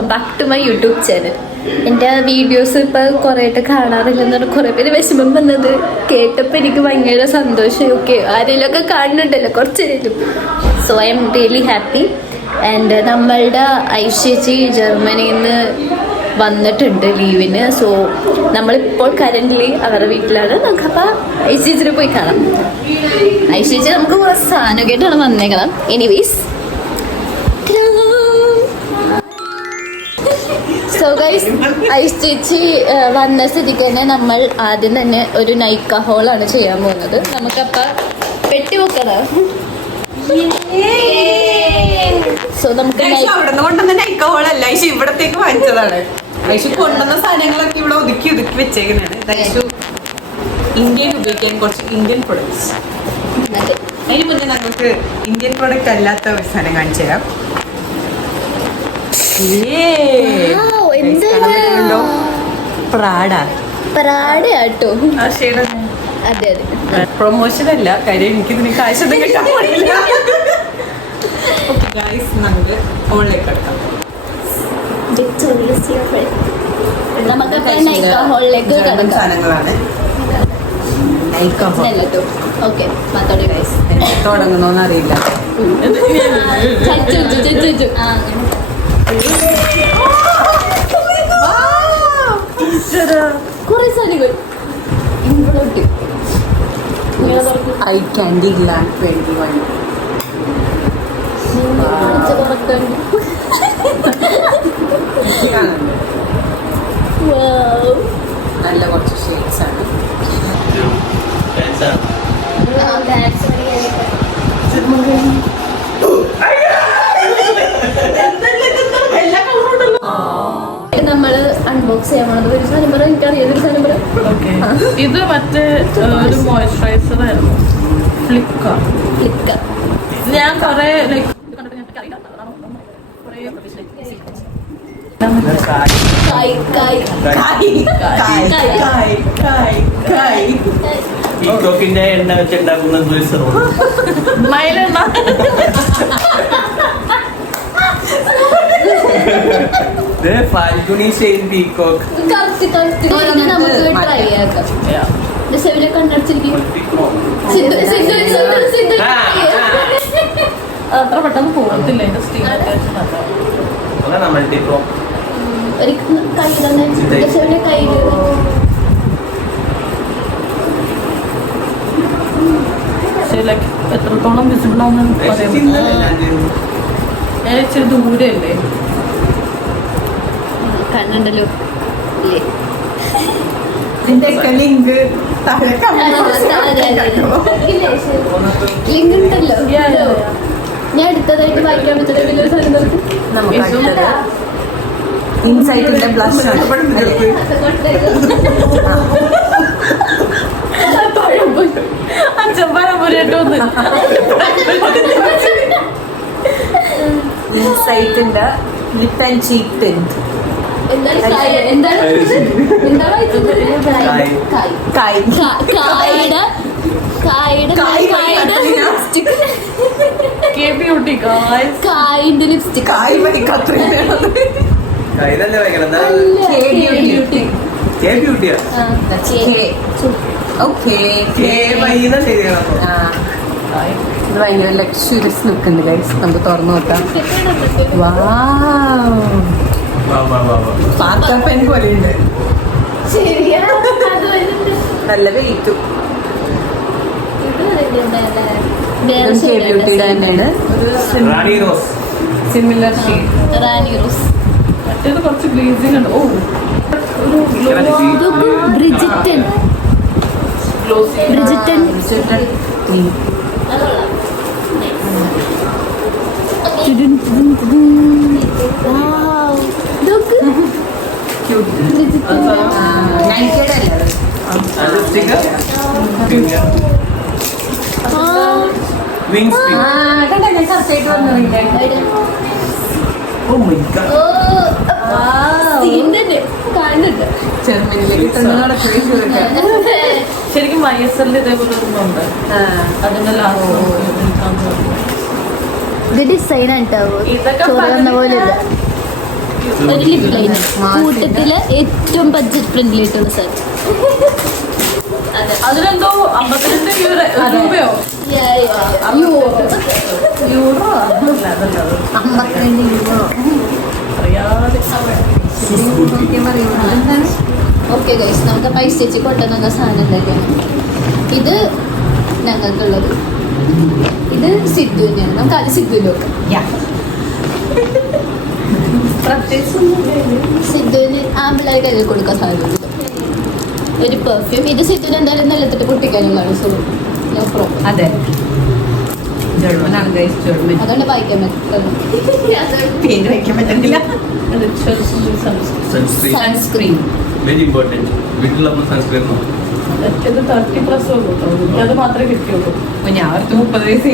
Welcome back to my YouTube channel. എൻ്റെ videos ഇപ്പോൾ കുറേയായിട്ട് കാണാറില്ലെന്ന് പറഞ്ഞാൽ കുറേ പേര് വിഷമം വന്നത് കേട്ടപ്പോൾ എനിക്ക് ഭയങ്കര സന്തോഷം. ഓക്കെ, ആരെങ്കിലുമൊക്കെ കാണുന്നുണ്ടല്ലോ കുറച്ചേരും. So I am really happy. And നമ്മളുടെ ഐശ്വര്യ ജർമ്മനിയിൽ നിന്ന് വന്നിട്ടുണ്ട് ലീവിന്. സോ നമ്മളിപ്പോൾ കറൻ്റ്ലി അവരുടെ വീട്ടിലാണ്. നമുക്കപ്പോൾ ഐശ്വര്യത്തിന് പോയി കാണാം. ഐശ്വര്യ നമുക്ക് കുറച്ച് സാധനമൊക്കെ ആയിട്ടാണ് വന്നേക്കണം. എനിവേസ് സോ ഗൈസ്, ഐസ് ചേച്ചി വന്ന സ്ഥിതിക്ക് തന്നെ നമ്മൾ ആദ്യം തന്നെ ഒരു നൈക്ക ഹോളാണ് ചെയ്യാൻ പോകുന്നത്. നമുക്കപ്പോൾ പെട്ടി വെക്കണം. സോ നമുക്ക് നൈക്ക ഹോളല്ല, ഐഷു ഇവിടത്തേക്ക് വാങ്ങിച്ചതാണ്. ഐഷു കൊണ്ടുവന്ന സാധനങ്ങളൊക്കെ ഇവിടെ ഒതുക്കി ഒതുക്കി വെച്ചേക്കുന്നതാണ്. ഐഷു ഇന്ത്യയിൽ ഉപയോഗിക്കാൻ കുറച്ച് ഇന്ത്യൻ പ്രൊഡക്ട്സ്. അതിന് മുന്നേ നമുക്ക് ഇന്ത്യൻ പ്രൊഡക്റ്റ് അല്ലാത്ത ഒരു സാധനം കാണിച്ചു തരാം. പ്രാഡയാട്ടോ. അതെ അതെ, പ്രൊമോഷൻ അല്ല കാര്യം, എനിക്ക് ഇതിന് കാശൊന്നും കിട്ടാൻ പാടില്ല. നമുക്ക് ഹോളിലേക്ക് എടുക്കാം. സാധനങ്ങളാണ് തുടങ്ങുന്നോന്ന് അറിയില്ല. I candy gland 21. നല്ല കുറച്ച് ഷെയ്ഡ്സ് ആണ്. നമ്മള് അൺബോക്സ് ചെയ്യാൻ പോണത് ഒരു സാധനം പറ. എനിക്ക് അറിയാതൊരു സാധനം പറ. ഇത് മറ്റേ ഒരു മോയ്സ്ചറൈസർ ആയിരുന്നു. ഫ്ലിക്ക ഞാൻ കൊറേ എണ്ണ വെച്ചുണ്ടാക്കുന്ന മയിലെണ്ണ ഫാൽഗുനി ഷെയ്ൻ പീകോക്ക്. നമുക്ക് ട്രൈ ആക്കാം. അത്ര പെട്ടെന്ന് പോകത്തില്ല. ഒരു കൈ തന്നെ കയ്യിൽ എത്രത്തോളം വിസിബിൾ ആണെന്ന് പറയാം. ഞാൻ ഇച്ചിരി ദൂരല്ലേ കണ്ണുണ്ടല്ലോ ഇല്ലേ? ലിങ്ക് ലിങ്ക് ഉണ്ടല്ലോ. ഞാൻ എടുത്തതായിട്ട് വായിക്കാൻ പറ്റുന്ന സ്ഥലം ഇൻസൈറ്റിന്റെ ബ്ലഷ് ആണ്. ഇൻസൈറ്റിന്റെ ലിപ്പ് ആൻഡ് ചീക്ക് ടിന്റ്. കായിന്റെ ലിപ്സ്റ്റിക്. ഇത് ഭയങ്കര ലക്ഷറിയസ് ലുക്ക് ഉണ്ട് ഗൈസ്. നമുക്ക് തുറന്നു നോക്കാം. പാർക്കപ്പൻ പോലെയുണ്ട്. നല്ല വെയിറ്റും. ബ്യൂട്ടിയുടെ തന്നെയാണ്. Similar shade. റാണി റോസ്. മറ്റേത് കുറച്ച് ഗ്ലേസിംഗ് ഉണ്ട്. ഓ, ബ്രിജിറ്റൻ. ശരിക്കും YSL ഇതേപോലെ ഒന്നുണ്ട്. അതിന്റെ ലാസ്റ്റ് ഇത് ഡിസൈൻ ആയിട്ടാവോ? ചോറ് വന്ന പോലെ ഇല്ല. ഒരു ലിപ് ലൈനർ കൂട്ടത്തില് ഏറ്റവും ബഡ്ജറ്റ് ഫ്രണ്ട്ലി ആയിട്ടുള്ള സാധനം. അതിലെന്തോ 52 രൂപയോ യൂറോ അറിയാതെ ഓക്കെ ഗൈസ്, നമുക്ക് പൈസ ചേച്ചി കൊണ്ടുവന്ന സാധനം എന്തൊക്കെയാണ്? ഇത് ഞങ്ങൾക്കുള്ളത്, ഇത് സിദ്ധുവിനെയാണ്. നമുക്ക് അത് സിദ്ധുവിന് നോക്കാം. സിദ്ധുവിന് ആമ്പിളായി കയ്യിൽ കൊടുക്കാൻ സാധനം. ഒരു പെർഫ്യൂം. ഇത് സിദ്ധുവിന് എന്തായാലും നിലത്തിട്ട് പൊട്ടിക്കാനുള്ളതാണ്. So no problem. അതെ, ജർമ്മനാണ് ഗൈസ്, ജർമ്മൻ. അതുകൊണ്ട് വായിക്കാൻ പറ്റും. പേര് വയ്ക്കാൻ പറ്റുന്നില്ല. Sunscreen very important. വീട്ടിലുള്ള സൺസ്ക്രീൻ ഇത് 30+ അത് മാത്രമേ കിട്ടിയുള്ളൂ. ഞാൻ അവർക്ക് 30 വയസ്സ്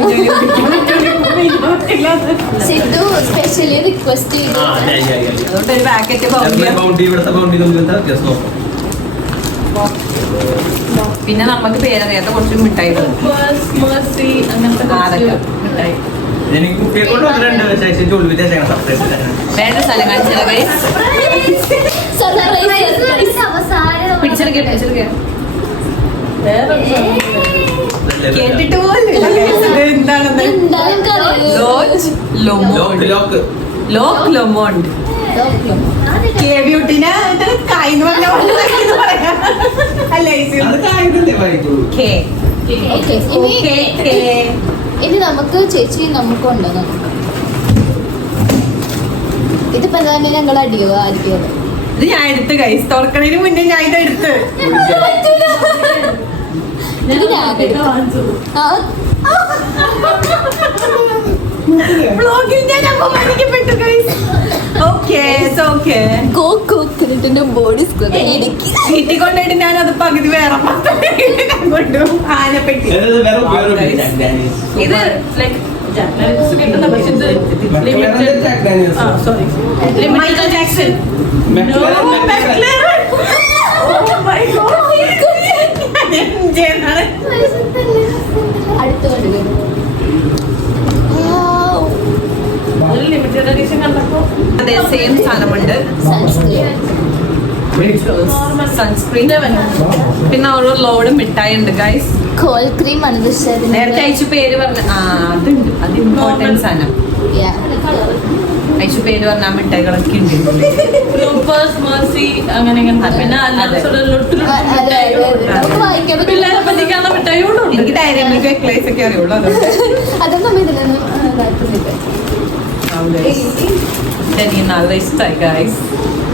സിദ്ധു സ്പെഷ്യലി റിക്വസ്റ്റ് ചെയ്തു. അതുകൊണ്ട് ഒരു പാക്കറ്റ് ബൗണ്ടി ഇവിടുത്തെ ബൗണ്ടി നമുക്ക് എന്താ വ്യത്യാസം നോക്കാം. പിന്നെ നമുക്ക് പേരറിയാത്ത കുറച്ച് മിഠായികൾ മേഴ്സി അങ്ങനത്തെ അതൊക്കെ. മിഠായി. എനിക്ക് കുട്ടിയെ കൊണ്ട് വന്നിട്ടുണ്ട്. വിശേഷിച്ച് ഉൾവിദേശമാണ് സർപ്രൈസ്. വേണ്ട സ്ഥലം കാണിച്ചാൽ പിടിച്ചെടുക്കുക വേറെ കേട്ടിട്ട് പോലും എന്താണെന്ന്. എന്തായാലും ലോഞ്ച് ലോക്ക് ലോക്ക് ലോക്ക് ലൊമോണ്ട് കെ ബ്യൂട്ടിനെ കായിന്ന് പറഞ്ഞ അല്ലേ? അത് കാണിക്കണ്ടേ വായിക്കുള്ളൂ. കെ ഇനി നമുക്ക് ചേച്ചി നമുക്ക് ഉണ്ടോ? ഇതിപ്പോ എന്താ ഞങ്ങൾ അടിയോ ആയിരിക്കും? ഇത് ഞാൻ എടുത്ത് കൈസ് തുറക്കണതിന് മുന്നേ ഞാൻ ഇത് എടുത്ത് ഇത് ഞാൻ വാങ്ങിച്ചു. ബ്ലോഗിൽ ഞാൻ അപമാനിക്കപ്പെട്ടു ഗൈസ്. ഓക്കേ കോക്കോക്കിന്റെ ബോഡി ഇടുക്കി വീട്ടിൽ കൊണ്ടുപോയിട്ട് ഞാൻ അത് പകുതി വേറെ കൊണ്ടുപോകും. ആനപ്പെട്ടി ഇത് വേറെ ഉപയോഗം ജാക്ക് ഡാനിയൽസ്. ഇത് ലൈക്ക് കിട്ടുന്ന പക്ഷെ ഇത് limited. Jack Daniels. Sorry, Michael Jackson. അടുത്ത് കണ്ടു. ലിമിറ്റഡ് എഡിഷൻ കണ്ടപ്പോ അതെ, സെയിം സാധനമുണ്ട്. സൺസ്ക്രീൻ, പിന്നെ ഓരോ ലോഡ് മിഠായി ഉണ്ട് ഗൈസ്. കോൾ ക്രീം ആണ് നേരത്തെ അയച്ചു പേര് പറഞ്ഞ അതുണ്ട്. അത് ഇമ്പോർട്ടൻസ് സാധനം. അയച്ചു പേര് പറഞ്ഞ മിഠായികളൊക്കെ ഉണ്ട്. ലൂപ്പേഴ്സ്, മേഴ്സി അങ്ങനെ ഇങ്ങനത്തെ. പിന്നെ പിള്ളേരെ പറ്റിക്കാനുള്ള മിഠായിയോടും ഉണ്ട്. എനിക്ക് ഡയറി മിൽക്ക് എക്ലേസ് ഒക്കെ അറിയുള്ളൂ. അതൊന്നും ഇതിലൊന്നും നല്ല ഇഷ്ടമായി ഗൈസ്.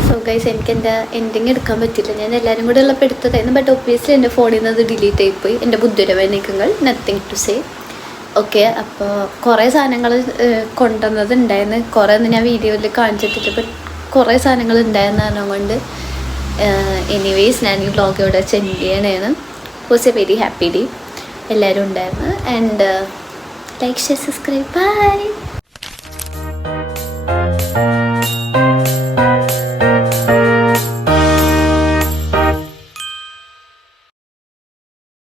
സോ ഗൈസ്, എനിക്ക് എൻ്റെ എൻഡിങ് എടുക്കാൻ പറ്റില്ല. ഞാൻ എല്ലാവരും കൂടെ ഉള്ളപ്പോൾ എടുത്തതായിരുന്നു. ബട്ട് ഒബ്വിയസ്ലി എൻ്റെ ഫോണിൽ നിന്ന് അത് ഡിലീറ്റ് ആയിപ്പോയി. എൻ്റെ ബുദ്ധിപരമായ നീക്കങ്ങൾ, നത്തിങ് ടു സേ. ഓക്കെ, അപ്പോൾ കുറേ സാധനങ്ങൾ കൊണ്ടുവന്നത് ഉണ്ടായിരുന്നു. കുറേ ഒന്നും ഞാൻ വീഡിയോയിൽ കാണിച്ചിട്ടില്ല. ബട്ട് കുറേ സാധനങ്ങൾ ഉണ്ടായിരുന്ന കാരണം കൊണ്ട് എനിവേസ് ഞാൻ ഈ വ്ളോഗ് ഇവിടെ സെൻഡ് ചെയ്യണേന്ന്. Was a very happy day. എല്ലാവരും ഉണ്ടായിരുന്നു. And like, share, subscribe. By.